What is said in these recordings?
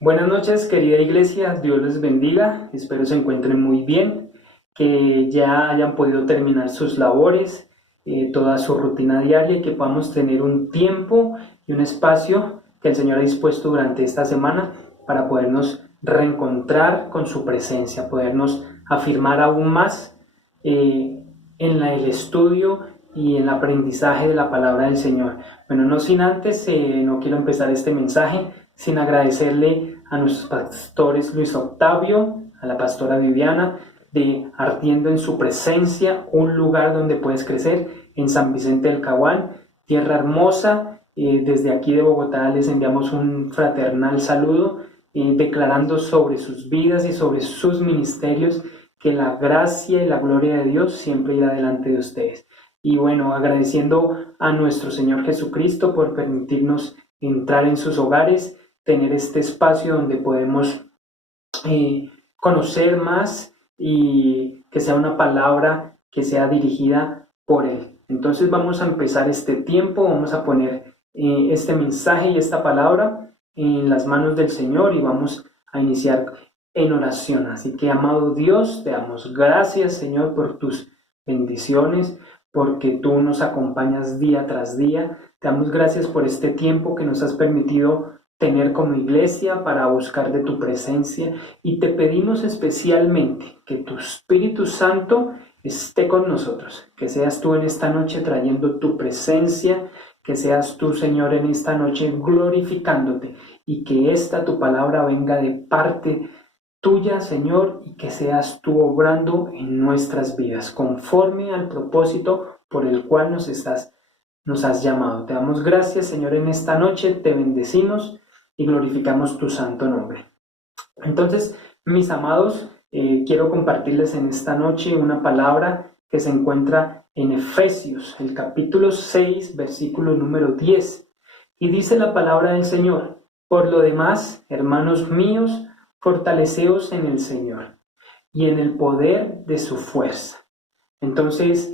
Buenas noches, querida iglesia, Dios les bendiga, espero se encuentren muy bien, que ya hayan podido terminar sus labores, toda su rutina diaria y que podamos tener un tiempo y un espacio que el Señor ha dispuesto durante esta semana para podernos reencontrar con su presencia, podernos afirmar aún más en el estudio y en el aprendizaje de la palabra del Señor. Bueno, no sin antes, no quiero empezar este mensaje sin agradecerle a nuestros pastores Luis Octavio, a la pastora Viviana, de Ardiendo en su Presencia, un lugar donde puedes crecer, en San Vicente del Caguán, tierra hermosa. Desde aquí de Bogotá les enviamos un fraternal saludo, declarando sobre sus vidas y sobre sus ministerios que la gracia y la gloria de Dios siempre irá delante de ustedes. Y bueno, agradeciendo a nuestro Señor Jesucristo por permitirnos entrar en sus hogares, tener este espacio donde podemos conocer más y que sea una palabra que sea dirigida por Él. Entonces vamos a empezar este tiempo, vamos a poner este mensaje y esta palabra en las manos del Señor y vamos a iniciar en oración. Así que, amado Dios, te damos gracias, Señor, por tus bendiciones, porque tú nos acompañas día tras día. Te damos gracias por este tiempo que nos has permitido tener como iglesia para buscar de tu presencia, y te pedimos especialmente que tu Espíritu Santo esté con nosotros, que seas tú en esta noche trayendo tu presencia, que seas tú, Señor, en esta noche glorificándote, y que esta tu palabra venga de parte tuya, Señor, y que seas tú obrando en nuestras vidas, conforme al propósito por el cual nos has llamado. Te damos gracias, Señor, en esta noche, te bendecimos y glorificamos tu santo nombre. Entonces, mis amados, quiero compartirles en esta noche una palabra que se encuentra en Efesios, el capítulo 6, versículo número 10. Y dice la palabra del Señor: por lo demás, hermanos míos, fortaleceos en el Señor y en el poder de su fuerza. Entonces,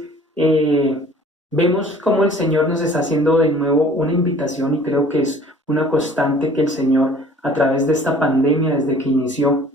vemos cómo el Señor nos está haciendo de nuevo una invitación, y creo que es una constante que el Señor, a través de esta pandemia, desde que inició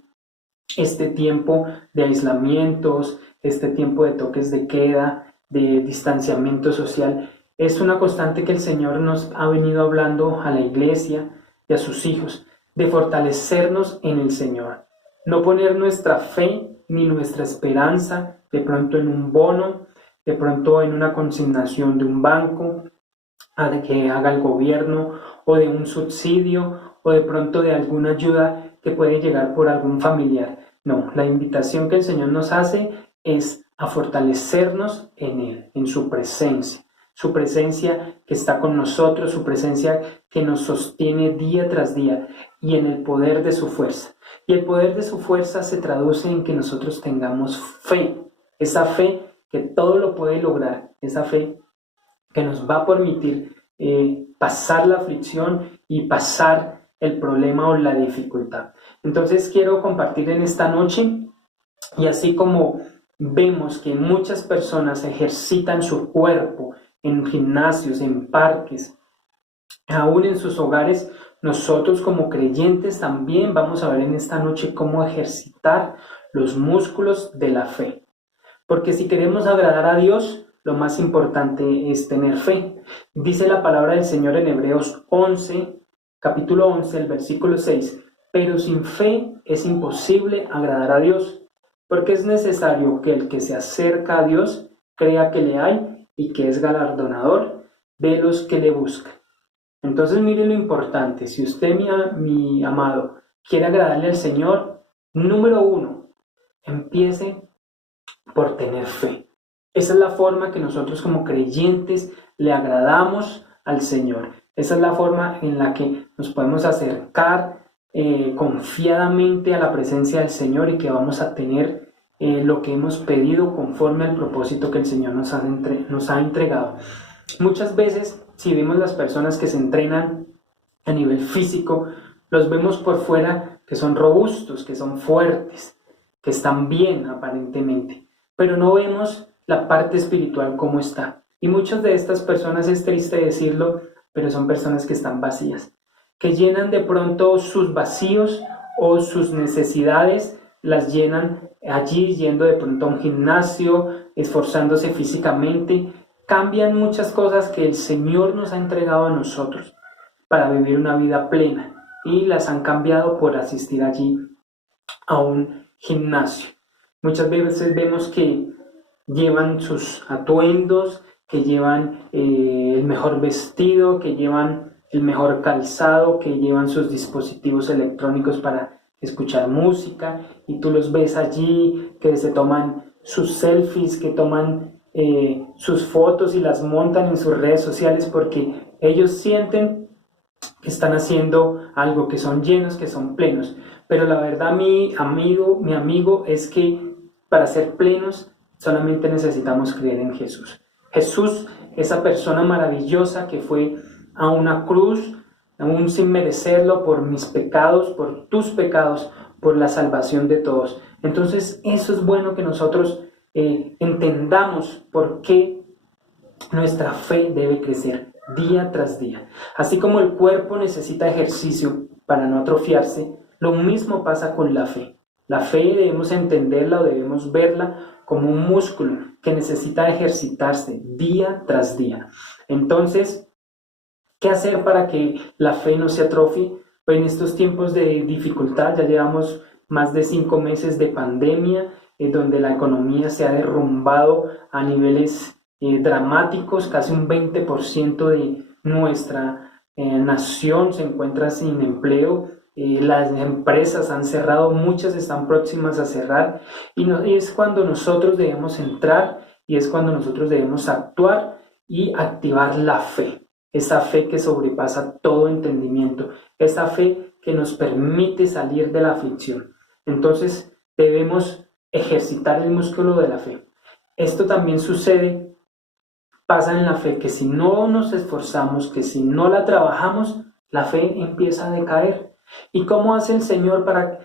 este tiempo de aislamientos, este tiempo de toques de queda, de distanciamiento social, es una constante que el Señor nos ha venido hablando a la iglesia y a sus hijos, de fortalecernos en el Señor. No poner nuestra fe ni nuestra esperanza de pronto en un bono, de pronto en una consignación de un banco a que haga el gobierno, o de un subsidio, o de pronto de alguna ayuda que puede llegar por algún familiar. No, la invitación que el Señor nos hace es a fortalecernos en Él, en su presencia que está con nosotros, su presencia que nos sostiene día tras día, y en el poder de su fuerza. Y el poder de su fuerza se traduce en que nosotros tengamos fe, esa fe que todo lo puede lograr, esa fe que nos va a permitir pasar la aflicción y pasar el problema o la dificultad. Entonces quiero compartir en esta noche, y así como vemos que muchas personas ejercitan su cuerpo en gimnasios, en parques, aún en sus hogares, nosotros como creyentes también vamos a ver en esta noche cómo ejercitar los músculos de la fe. Porque si queremos agradar a Dios, lo más importante es tener fe. Dice la palabra del Señor en Hebreos 11, capítulo 11, el versículo 6. Pero sin fe es imposible agradar a Dios, porque es necesario que el que se acerca a Dios crea que le hay y que es galardonador de los que le buscan. Entonces mire lo importante: si usted, mi amado, quiere agradarle al Señor, número uno, empiece por tener fe. Esa es la forma que nosotros como creyentes le agradamos al Señor. Esa es la forma en la que nos podemos acercar confiadamente a la presencia del Señor, y que vamos a tener lo que hemos pedido conforme al propósito que el Señor nos ha entregado. Muchas veces, si vemos las personas que se entrenan a nivel físico, los vemos por fuera que son robustos, que son fuertes, que están bien aparentemente, pero no vemos la parte espiritual cómo está. Y muchas de estas personas, es triste decirlo, pero son personas que están vacías, que llenan de pronto sus vacíos o sus necesidades, las llenan allí yendo de pronto a un gimnasio, esforzándose físicamente. Cambian muchas cosas que el Señor nos ha entregado a nosotros para vivir una vida plena y las han cambiado por asistir allí a un gimnasio. Muchas veces vemos que llevan sus atuendos, que llevan el mejor vestido, que llevan el mejor calzado, que llevan sus dispositivos electrónicos para escuchar música, y tú los ves allí que se toman sus selfies, que toman sus fotos y las montan en sus redes sociales porque ellos sienten que están haciendo algo, que son llenos, que son plenos. Pero la verdad, mi amigo, es que para ser plenos solamente necesitamos creer en Jesús. Jesús, esa persona maravillosa que fue a una cruz, aún sin merecerlo, por mis pecados, por tus pecados, por la salvación de todos. Entonces, eso es bueno que nosotros entendamos por qué nuestra fe debe crecer día tras día. Así como el cuerpo necesita ejercicio para no atrofiarse, lo mismo pasa con la fe. La fe debemos entenderla o debemos verla como un músculo que necesita ejercitarse día tras día. Entonces, ¿qué hacer para que la fe no se atrofie? Pues en estos tiempos de dificultad, ya llevamos más de 5 meses de pandemia, donde la economía se ha derrumbado a niveles dramáticos. Casi un 20% de nuestra nación se encuentra sin empleo. Las empresas han cerrado, muchas están próximas a cerrar, y es cuando nosotros debemos entrar, y es cuando nosotros debemos actuar y activar la fe. Esa fe que sobrepasa todo entendimiento, esa fe que nos permite salir de la aflicción. Entonces debemos ejercitar el músculo de la fe. Esto también pasa en la fe, que si no nos esforzamos, que si no la trabajamos, la fe empieza a decaer. ¿Y cómo hace el Señor para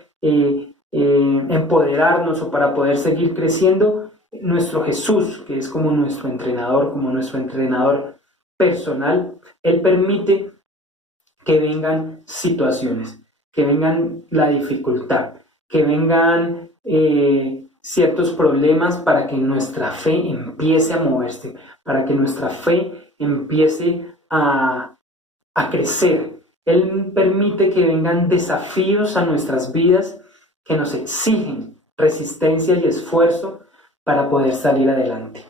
empoderarnos o para poder seguir creciendo? Nuestro Jesús, que es como nuestro entrenador personal, Él permite que vengan situaciones, que vengan la dificultad, que vengan ciertos problemas para que nuestra fe empiece a moverse, para que nuestra fe empiece a crecer. Él permite que vengan desafíos a nuestras vidas que nos exigen resistencia y esfuerzo para poder salir adelante.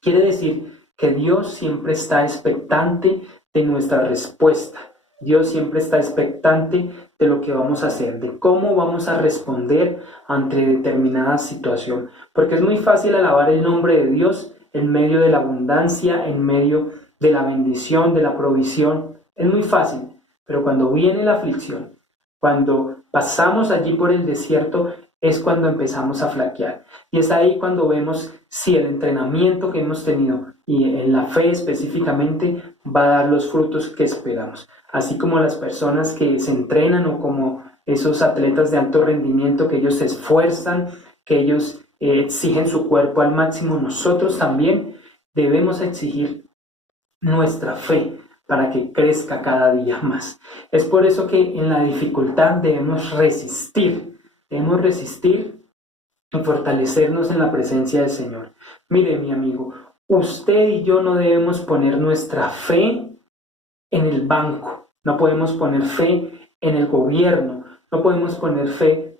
Quiere decir que Dios siempre está expectante de nuestra respuesta. Dios siempre está expectante de lo que vamos a hacer, de cómo vamos a responder ante determinada situación. Porque es muy fácil alabar el nombre de Dios en medio de la abundancia, en medio de la bendición, de la provisión. Es muy fácil, pero cuando viene la aflicción, cuando pasamos allí por el desierto, es cuando empezamos a flaquear. Y es ahí cuando vemos si el entrenamiento que hemos tenido y en la fe específicamente va a dar los frutos que esperamos. Así como las personas que se entrenan o como esos atletas de alto rendimiento, que ellos se esfuerzan, que ellos exigen su cuerpo al máximo, nosotros también debemos exigir nuestra fe para que crezca cada día más. Es por eso que en la dificultad debemos resistir y fortalecernos en la presencia del Señor. Mire, mi amigo, usted y yo no debemos poner nuestra fe en el banco, no podemos poner fe en el gobierno, no podemos poner fe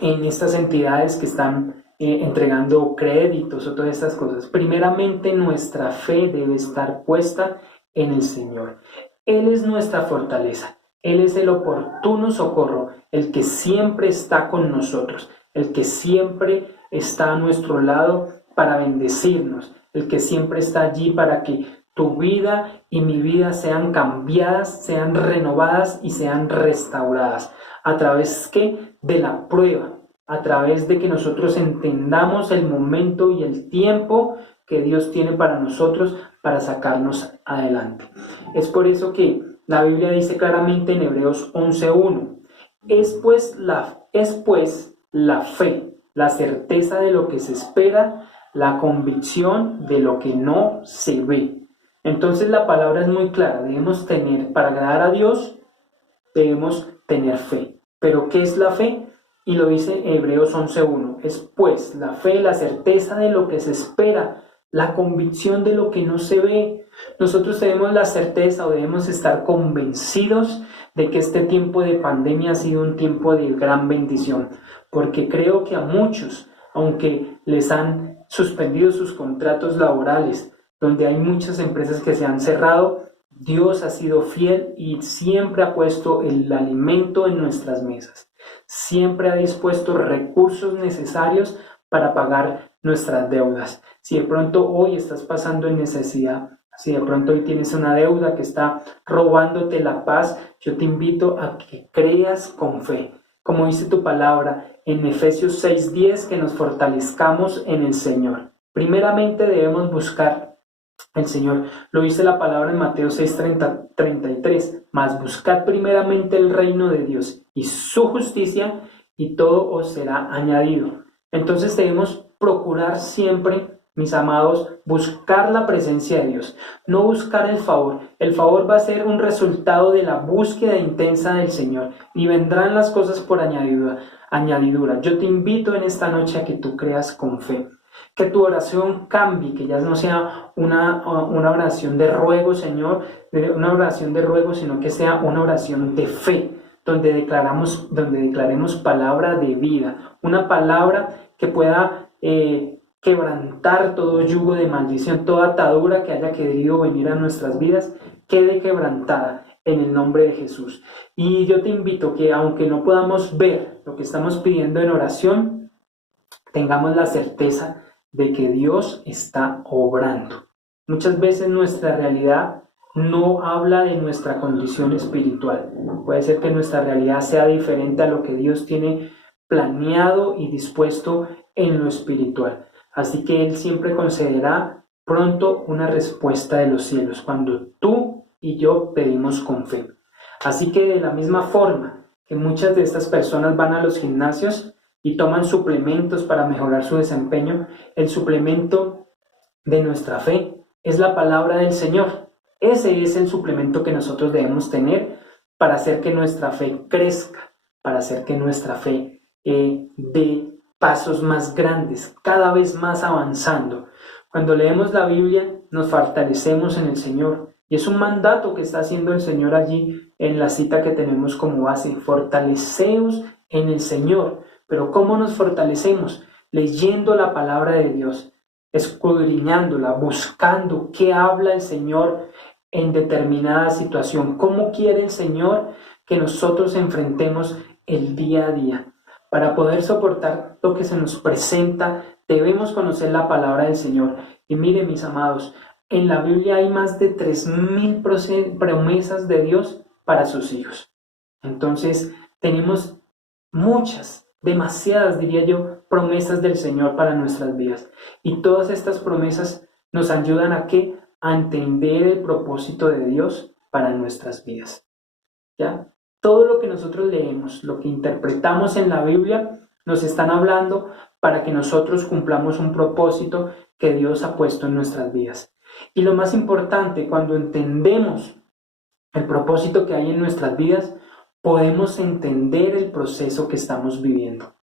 en estas entidades que están entregando créditos o todas estas cosas. Primeramente, nuestra fe debe estar puesta en el Señor. Él es nuestra fortaleza. Él es el oportuno socorro, el que siempre está con nosotros, el que siempre está a nuestro lado para bendecirnos, el que siempre está allí para que tu vida y mi vida sean cambiadas, sean renovadas y sean restauradas. ¿A través qué? De la prueba, a través de que nosotros entendamos el momento y el tiempo que Dios tiene para nosotros para sacarnos adelante. Es por eso que la Biblia dice claramente en Hebreos 11:1, es pues la fe, la certeza de lo que se espera, la convicción de lo que no se ve. Entonces la palabra es muy clara, debemos tener, para agradar a Dios, debemos tener fe. ¿Pero qué es la fe? Y lo dice Hebreos 11:1, es pues la fe, la certeza de lo que se espera, la convicción de lo que no se ve. Nosotros tenemos la certeza o debemos estar convencidos de que este tiempo de pandemia ha sido un tiempo de gran bendición, porque creo que a muchos, aunque les han suspendido sus contratos laborales, donde hay muchas empresas que se han cerrado, Dios ha sido fiel y siempre ha puesto el alimento en nuestras mesas. Siempre ha dispuesto recursos necesarios para pagar nuestras deudas. Si de pronto hoy estás pasando en necesidad, si de pronto hoy tienes una deuda que está robándote la paz, yo te invito a que creas con fe. Como dice tu palabra en Efesios 6:10, que nos fortalezcamos en el Señor. Primeramente debemos buscar el Señor. Lo dice la palabra en Mateo 6:33, mas buscad primeramente el reino de Dios y su justicia, y todo os será añadido. Entonces debemos procurar siempre, mis amados, buscar la presencia de Dios, no buscar el favor. El favor va a ser un resultado de la búsqueda intensa del Señor y vendrán las cosas por añadidura. Yo te invito en esta noche a que tú creas con fe. Que tu oración cambie, que ya no sea una oración de ruego, Señor, una oración de ruego, sino que sea una oración de fe, donde declaremos palabra de vida, una palabra que pueda quebrantar todo yugo de maldición, toda atadura que haya querido venir a nuestras vidas, quede quebrantada en el nombre de Jesús. Y yo te invito que, aunque no podamos ver lo que estamos pidiendo en oración, tengamos la certeza de que Dios está obrando. Muchas veces nuestra realidad no habla de nuestra condición espiritual. Puede ser que nuestra realidad sea diferente a lo que Dios tiene planeado y dispuesto en lo espiritual. Así que Él siempre concederá pronto una respuesta de los cielos cuando tú y yo pedimos con fe. Así que de la misma forma que muchas de estas personas van a los gimnasios y toman suplementos para mejorar su desempeño, el suplemento de nuestra fe es la palabra del Señor. Ese es el suplemento que nosotros debemos tener para hacer que nuestra fe crezca, para hacer que nuestra fe dé pasos más grandes, cada vez más avanzando. Cuando leemos la Biblia, nos fortalecemos en el Señor. Y es un mandato que está haciendo el Señor allí en la cita que tenemos como base. Fortaleceos en el Señor. Pero ¿cómo nos fortalecemos? Leyendo la palabra de Dios, escudriñándola, buscando qué habla el Señor en determinada situación. ¿Cómo quiere el Señor que nosotros enfrentemos el día a día? Para poder soportar lo que se nos presenta, debemos conocer la palabra del Señor. Y miren, mis amados, en la Biblia hay más de 3,000 promesas de Dios para sus hijos. Entonces, tenemos demasiadas, diría yo, promesas del Señor para nuestras vidas. Y todas estas promesas nos ayudan a ¿qué? A entender el propósito de Dios para nuestras vidas. ¿Ya? Todo lo que nosotros leemos, lo que interpretamos en la Biblia, nos están hablando para que nosotros cumplamos un propósito que Dios ha puesto en nuestras vidas. Y lo más importante, cuando entendemos el propósito que hay en nuestras vidas, podemos entender el proceso que estamos viviendo.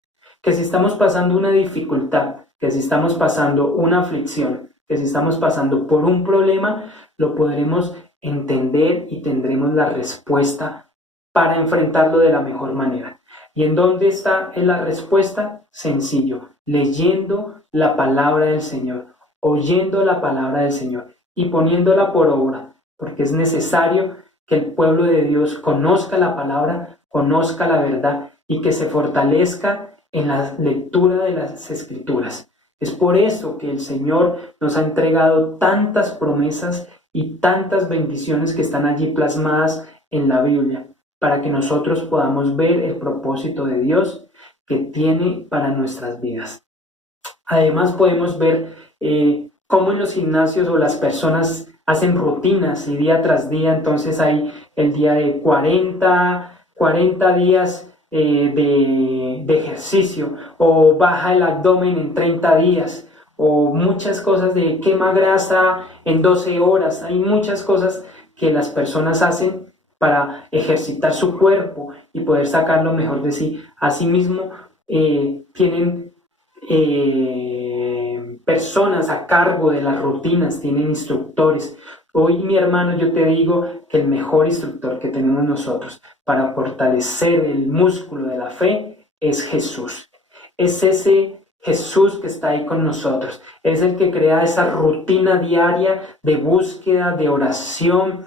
Que si estamos pasando una dificultad, que si estamos pasando una aflicción, que si estamos pasando por un problema, lo podremos entender y tendremos la respuesta para enfrentarlo de la mejor manera. ¿Y en dónde está la respuesta? Sencillo, leyendo la palabra del Señor, oyendo la palabra del Señor y poniéndola por obra, porque es necesario que el pueblo de Dios conozca la palabra, conozca la verdad y que se fortalezca en la lectura de las Escrituras. Es por eso que el Señor nos ha entregado tantas promesas y tantas bendiciones que están allí plasmadas en la Biblia, para que nosotros podamos ver el propósito de Dios que tiene para nuestras vidas. Además podemos ver cómo en los gimnasios o las personas hacen rutinas y día tras día, entonces hay el día de 40 días de ejercicio, o baja el abdomen en 30 días, o muchas cosas de quema grasa en 12 horas. Hay muchas cosas que las personas hacen para ejercitar su cuerpo y poder sacar lo mejor de sí. Asimismo, tienen personas a cargo de las rutinas, tienen instructores. Hoy, mi hermano, yo te digo que el mejor instructor que tenemos nosotros para fortalecer el músculo de la fe es Jesús. Es ese Jesús que está ahí con nosotros. Es el que crea esa rutina diaria de búsqueda, de oración,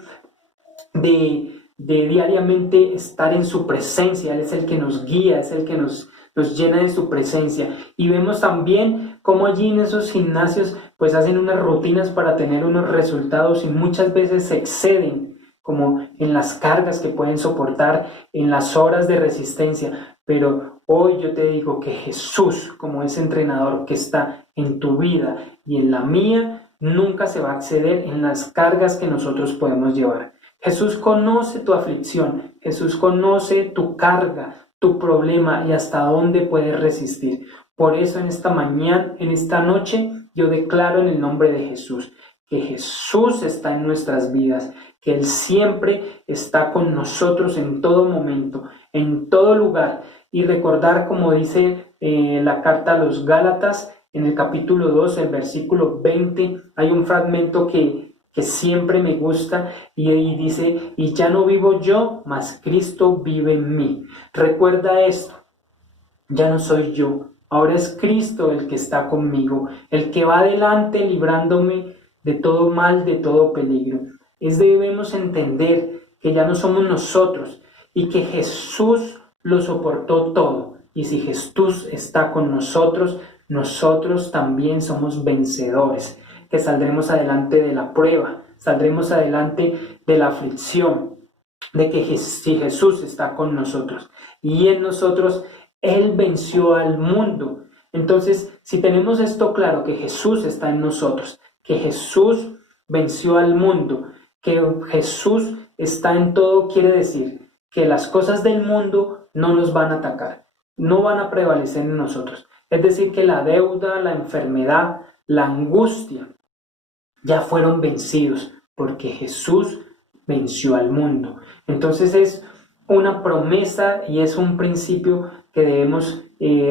de diariamente estar en su presencia. Él es el que nos guía, es el que nos llena de su presencia. Y vemos también cómo allí en esos gimnasios pues hacen unas rutinas para tener unos resultados y muchas veces se exceden, como en las cargas que pueden soportar, en las horas de resistencia. Pero hoy yo te digo que Jesús, como ese entrenador que está en tu vida y en la mía, nunca se va a exceder en las cargas que nosotros podemos llevar. Jesús conoce tu aflicción, Jesús conoce tu carga, tu problema y hasta dónde puedes resistir. Por eso en esta mañana, en esta noche, yo declaro en el nombre de Jesús que Jesús está en nuestras vidas, que Él siempre está con nosotros en todo momento, en todo lugar. Y recordar, como dice la carta a los Gálatas, en el capítulo 2, el versículo 20, hay un fragmento que siempre me gusta y dice, y ya no vivo yo, mas Cristo vive en mí. Recuerda esto, ya no soy yo, ahora es Cristo el que está conmigo, el que va adelante librándome de todo mal, de todo peligro. Debemos entender que ya no somos nosotros y que Jesús lo soportó todo. Y si Jesús está con nosotros, nosotros también somos vencedores, que saldremos adelante de la prueba, saldremos adelante de la aflicción, de que si Jesús está con nosotros y en nosotros, Él venció al mundo. Entonces, si tenemos esto claro, que Jesús está en nosotros, que Jesús venció al mundo, que Jesús está en todo, quiere decir que las cosas del mundo no nos van a atacar, no van a prevalecer en nosotros. Es decir, que la deuda, la enfermedad, la angustia ya fueron vencidos porque Jesús venció al mundo. Entonces es una promesa y es un principio que debemos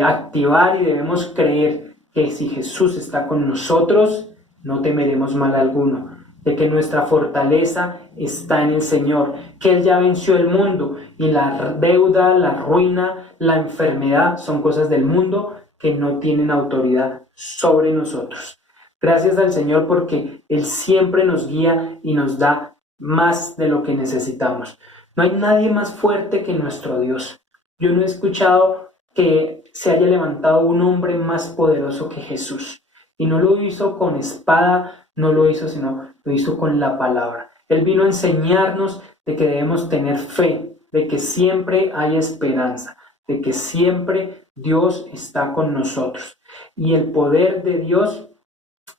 activar y debemos creer que si Jesús está con nosotros, no temeremos mal alguno, de que nuestra fortaleza está en el Señor, que Él ya venció el mundo y la deuda, la ruina, la enfermedad son cosas del mundo que no tienen autoridad sobre nosotros. Gracias al Señor porque Él siempre nos guía y nos da más de lo que necesitamos. No hay nadie más fuerte que nuestro Dios. Yo no he escuchado que se haya levantado un hombre más poderoso que Jesús. Y no lo hizo con espada, no lo hizo, sino lo hizo con la palabra. Él vino a enseñarnos de que debemos tener fe, de que siempre hay esperanza, de que siempre Dios está con nosotros. Y el poder de Dios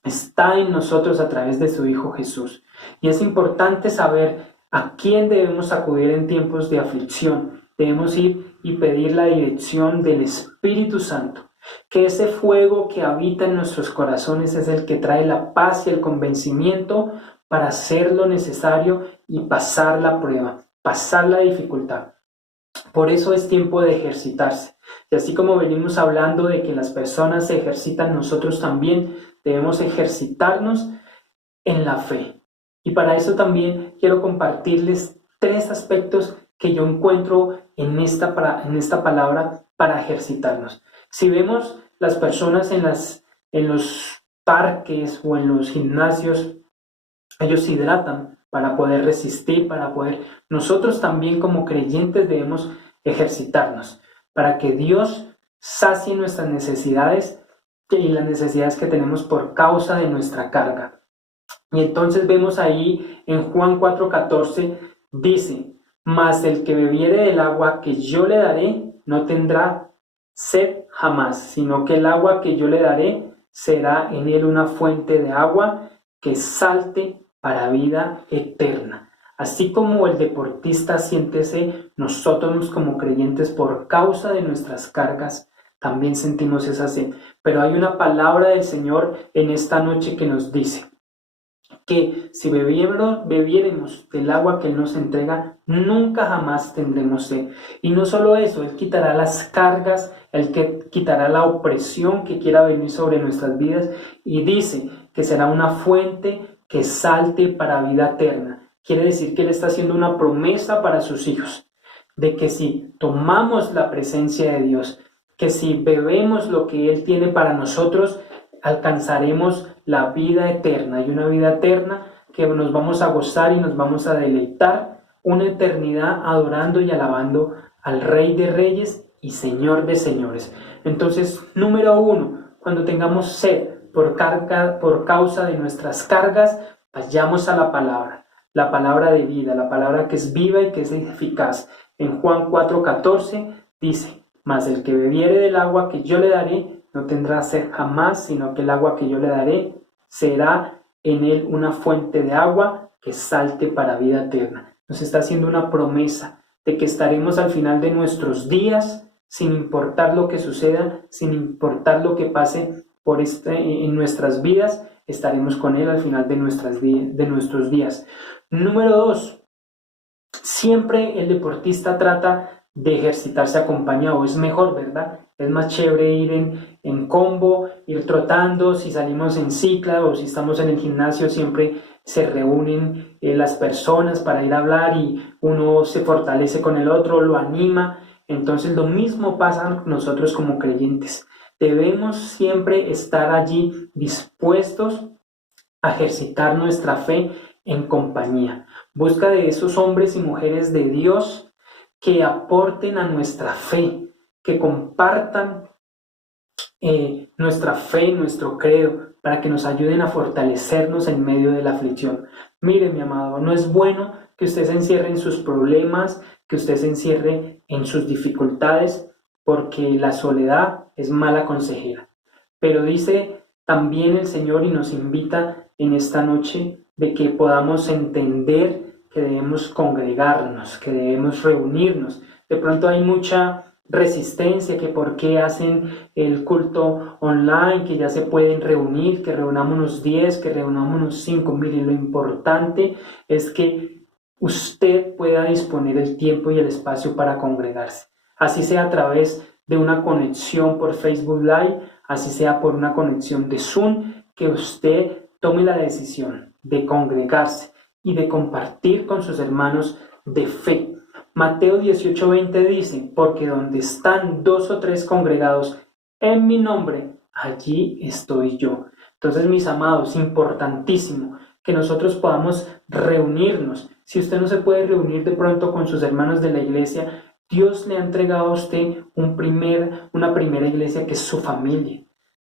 está en nosotros a través de su Hijo Jesús. Y es importante saber a quién debemos acudir en tiempos de aflicción. Debemos ir y pedir la dirección del Espíritu Santo. Que ese fuego que habita en nuestros corazones es el que trae la paz y el convencimiento para hacer lo necesario y pasar la prueba, pasar la dificultad. Por eso es tiempo de ejercitarse. Y así como venimos hablando de que las personas se ejercitan, nosotros también debemos ejercitarnos en la fe. Y para eso también quiero compartirles 3 aspectos que yo encuentro en esta palabra para ejercitarnos. Si vemos las personas en los parques o en los gimnasios, ellos se hidratan para poder resistir, para poder... Nosotros también como creyentes debemos ejercitarnos para que Dios sacie nuestras necesidades y las necesidades que tenemos por causa de nuestra carga. Y entonces vemos ahí en Juan 4:14, dice, mas el que bebiere del agua que yo le daré no tendrá sed jamás, sino que el agua que yo le daré será en él una fuente de agua que salte para vida eterna. Así como el deportista siente sed, nosotros como creyentes por causa de nuestras cargas también sentimos esa sed. Pero hay una palabra del Señor en esta noche que nos dice que si bebiéremos del agua que Él nos entrega, nunca jamás tendremos sed. Y no solo eso, Él quitará las cargas, Él quitará la opresión que quiera venir sobre nuestras vidas, y dice que será una fuente que salte para vida eterna. Quiere decir que Él está haciendo una promesa para sus hijos, de que si tomamos la presencia de Dios, que si bebemos lo que Él tiene para nosotros, alcanzaremos la vida eterna, y una vida eterna que nos vamos a gozar y nos vamos a deleitar una eternidad adorando y alabando al Rey de Reyes y Señor de Señores. Entonces, número 1, cuando tengamos sed por causa de nuestras cargas, vayamos a la palabra de vida, la palabra que es viva y que es eficaz. En Juan 4:14 dice: mas el que bebiere del agua que yo le daré, no tendrá sed jamás, sino que el agua que yo le daré será en él una fuente de agua que salte para vida eterna. Nos está haciendo una promesa de que estaremos al final de nuestros días, sin importar lo que suceda, sin importar lo que pase en nuestras vidas, estaremos con Él al final de nuestros días. Número 2, siempre el deportista trata de ejercitarse acompañado. Es mejor, ¿verdad? Es más chévere ir en combo, ir trotando. Si salimos en cicla o si estamos en el gimnasio, siempre se reúnen las personas para ir a hablar y uno se fortalece con el otro, lo anima. Entonces lo mismo pasa nosotros como creyentes. Debemos siempre estar allí dispuestos a ejercitar nuestra fe en compañía. Busca de esos hombres y mujeres de Dios que aporten a nuestra fe, que compartan nuestra fe, nuestro credo, para que nos ayuden a fortalecernos en medio de la aflicción. Mire, mi amado, no es bueno que usted se encierre en sus problemas, que usted se encierre en sus dificultades, porque la soledad es mala consejera. Pero dice también el Señor y nos invita en esta noche de que podamos entender que debemos congregarnos, que debemos reunirnos. De pronto hay mucha resistencia, que por qué hacen el culto online, que ya se pueden reunir, que reunámonos 10, que reunámonos 5. Miren, lo importante es que usted pueda disponer el tiempo y el espacio para congregarse. Así sea a través de una conexión por Facebook Live, así sea por una conexión de Zoom, que usted tome la decisión de congregarse y de compartir con sus hermanos de fe. Mateo 18:20 dice: porque donde están 2 o 3 congregados en mi nombre, allí estoy yo. Entonces, mis amados, importantísimo que nosotros podamos reunirnos. Si usted no se puede reunir de pronto con sus hermanos de la iglesia, Dios le ha entregado a usted una primera iglesia que es su familia.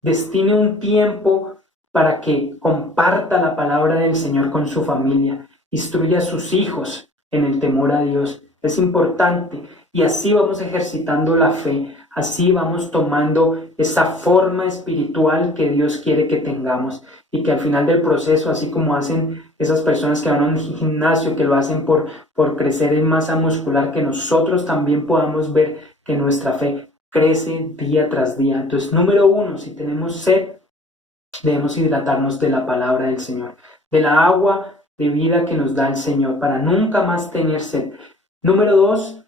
Destine un tiempo para que comparta la palabra del Señor con su familia. Instruya a sus hijos en el temor a Dios. Es importante, y así vamos ejercitando la fe, así vamos tomando esa forma espiritual que Dios quiere que tengamos, y que al final del proceso, así como hacen esas personas que van a un gimnasio, que lo hacen por crecer en masa muscular, que nosotros también podamos ver que nuestra fe crece día tras día. Entonces, número 1, si tenemos sed, debemos hidratarnos de la palabra del Señor, de la agua de vida que nos da el Señor, para nunca más tener sed. Número 2,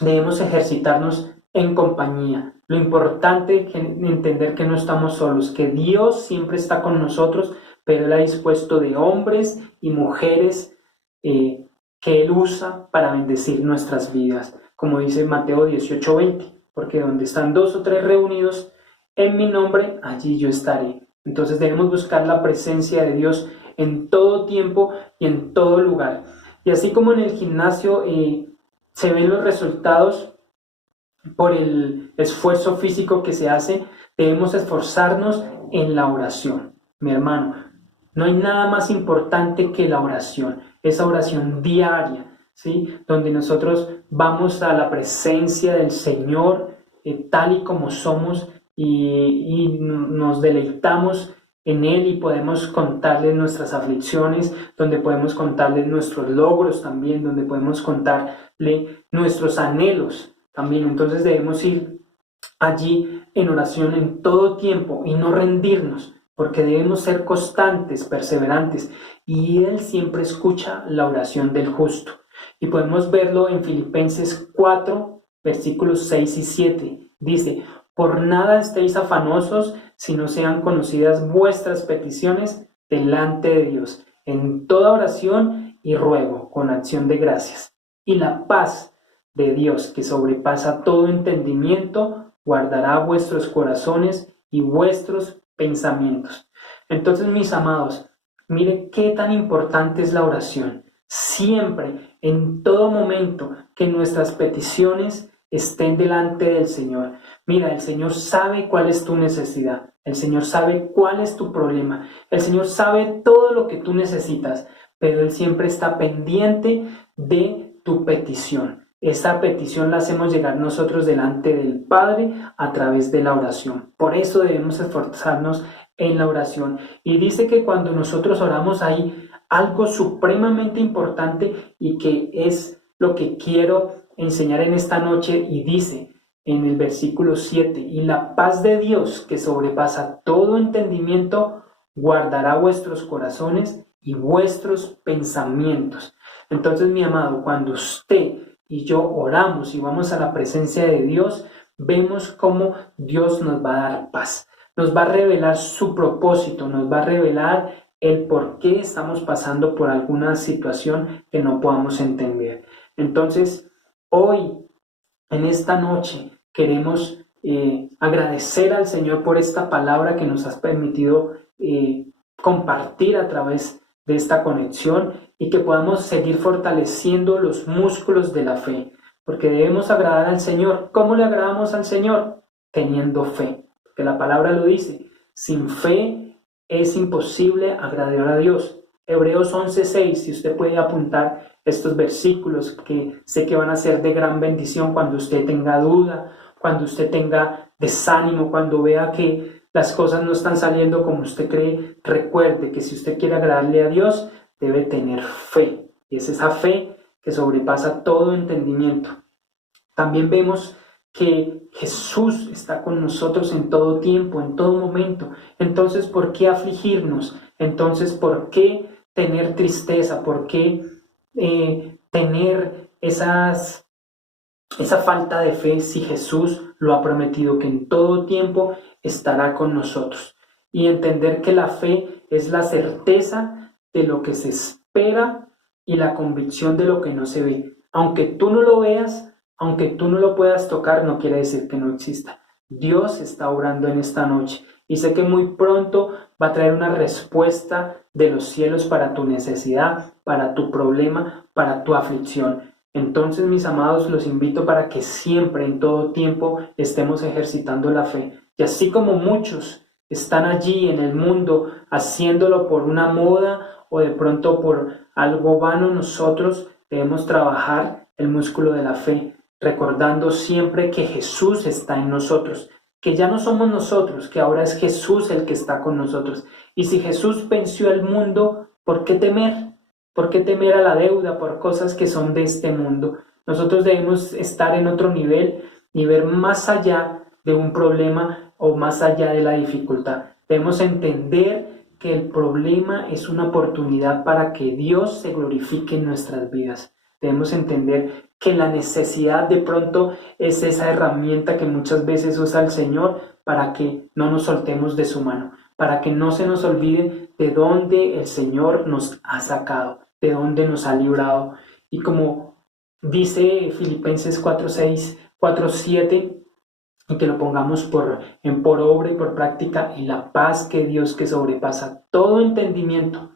debemos ejercitarnos en compañía. Lo importante es entender que no estamos solos, que Dios siempre está con nosotros, pero Él ha dispuesto de hombres y mujeres que Él usa para bendecir nuestras vidas. Como dice Mateo 18:20, porque donde están 2 o 3 reunidos en mi nombre, allí yo estaré. Entonces debemos buscar la presencia de Dios en todo tiempo y en todo lugar. Y así como en el gimnasio se ven los resultados por el esfuerzo físico que se hace, debemos esforzarnos en la oración. Mi hermano, no hay nada más importante que la oración, esa oración diaria, ¿sí? Donde nosotros vamos a la presencia del Señor tal y como somos y nos deleitamos en Él, y podemos contarle nuestras aflicciones, donde podemos contarle nuestros logros también, donde podemos contarle nuestros anhelos también. Entonces debemos ir allí en oración en todo tiempo y no rendirnos, porque debemos ser constantes, perseverantes, y Él siempre escucha la oración del justo. Y podemos verlo en Filipenses 4, versículos 6 y 7. Dice: por nada estéis afanosos, si no sean conocidas vuestras peticiones delante de Dios, en toda oración y ruego, con acción de gracias. Y la paz de Dios, que sobrepasa todo entendimiento, guardará vuestros corazones y vuestros pensamientos. Entonces, mis amados, mire qué tan importante es la oración. Siempre, en todo momento, que nuestras peticiones estén delante del Señor. Mira, el Señor sabe cuál es tu necesidad. El Señor sabe cuál es tu problema. El Señor sabe todo lo que tú necesitas, pero Él siempre está pendiente de tu petición. Esa petición la hacemos llegar nosotros delante del Padre a través de la oración. Por eso debemos esforzarnos en la oración. Y dice que cuando nosotros oramos hay algo supremamente importante y que es lo que quiero enseñar en esta noche, y dice en el versículo 7: y la paz de Dios, que sobrepasa todo entendimiento, guardará vuestros corazones y vuestros pensamientos. Entonces, mi amado, cuando usted y yo oramos y vamos a la presencia de Dios, vemos cómo Dios nos va a dar paz, nos va a revelar su propósito, nos va a revelar el por qué estamos pasando por alguna situación que no podamos entender. Entonces, hoy, en esta noche, queremos agradecer al Señor por esta palabra que nos has permitido compartir a través de esta conexión, y que podamos seguir fortaleciendo los músculos de la fe, porque debemos agradar al Señor. ¿Cómo le agradamos al Señor? Teniendo fe, porque la palabra lo dice: sin fe es imposible agradar a Dios. Hebreos 11:6, si usted puede apuntar estos versículos, que sé que van a ser de gran bendición cuando usted tenga duda, cuando usted tenga desánimo, cuando vea que las cosas no están saliendo como usted cree. Recuerde que si usted quiere agradarle a Dios, debe tener fe, y es esa fe que sobrepasa todo entendimiento. También vemos que Jesús está con nosotros en todo tiempo, en todo momento. Entonces, ¿por qué afligirnos? Entonces, ¿por qué tener tristeza? ¿Por qué tener esa falta de fe si Jesús lo ha prometido, que en todo tiempo estará con nosotros? Y entender que la fe es la certeza de lo que se espera y la convicción de lo que no se ve. Aunque tú no lo veas, aunque tú no lo puedas tocar, no quiere decir que no exista. Dios está obrando en esta noche, y sé que muy pronto va a traer una respuesta de los cielos para tu necesidad, para tu problema, para tu aflicción. Entonces, mis amados, los invito para que siempre, en todo tiempo, estemos ejercitando la fe. Y así como muchos están allí en el mundo haciéndolo por una moda o de pronto por algo vano, nosotros debemos trabajar el músculo de la fe, recordando siempre que Jesús está en nosotros, que ya no somos nosotros, que ahora es Jesús el que está con nosotros. Y si Jesús venció al mundo, ¿por qué temer? ¿Por qué temer a la deuda por cosas que son de este mundo? Nosotros debemos estar en otro nivel y ver más allá de un problema o más allá de la dificultad. Debemos entender que el problema es una oportunidad para que Dios se glorifique en nuestras vidas. Debemos entender que la necesidad de pronto es esa herramienta que muchas veces usa el Señor para que no nos soltemos de su mano, para que no se nos olvide de dónde el Señor nos ha sacado, de dónde nos ha librado. Y como dice Filipenses 4:6, 4:7, y que lo pongamos por obra y por práctica, y la paz que Dios, que sobrepasa todo entendimiento,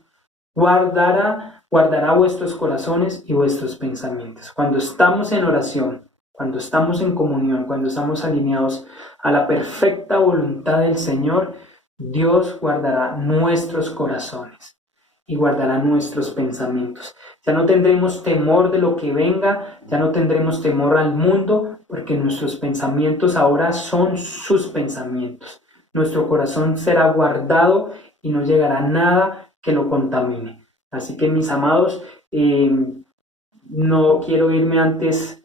guardará vuestros corazones y vuestros pensamientos. Cuando estamos en oración, cuando estamos en comunión, cuando estamos alineados a la perfecta voluntad del Señor, Dios guardará nuestros corazones y guardará nuestros pensamientos. Ya no tendremos temor de lo que venga, ya no tendremos temor al mundo, porque nuestros pensamientos ahora son sus pensamientos. Nuestro corazón será guardado y no llegará nada que lo contamine. Así que, mis amados, no quiero irme antes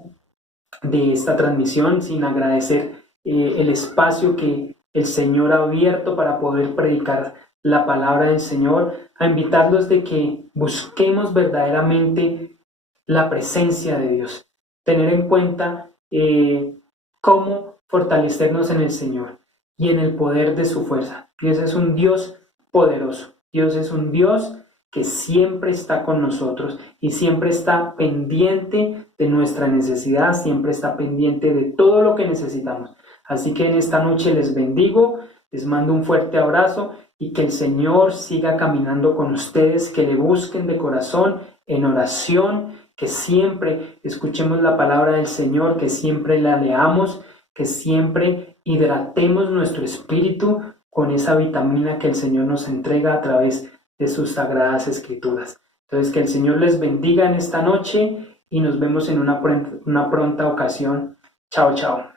de esta transmisión sin agradecer el espacio que el Señor ha abierto para poder predicar la palabra del Señor, a invitarlos de que busquemos verdaderamente la presencia de Dios, tener en cuenta cómo fortalecernos en el Señor y en el poder de su fuerza. Dios es un Dios poderoso, Dios es un Dios que siempre está con nosotros y siempre está pendiente de nuestra necesidad, siempre está pendiente de todo lo que necesitamos. Así que en esta noche les bendigo, les mando un fuerte abrazo y que el Señor siga caminando con ustedes, que le busquen de corazón en oración, que siempre escuchemos la palabra del Señor, que siempre la leamos, que siempre hidratemos nuestro espíritu con esa vitamina que el Señor nos entrega a través de sus sagradas escrituras. Entonces, que el Señor les bendiga en esta noche y nos vemos en una pronta ocasión. Chao, chao.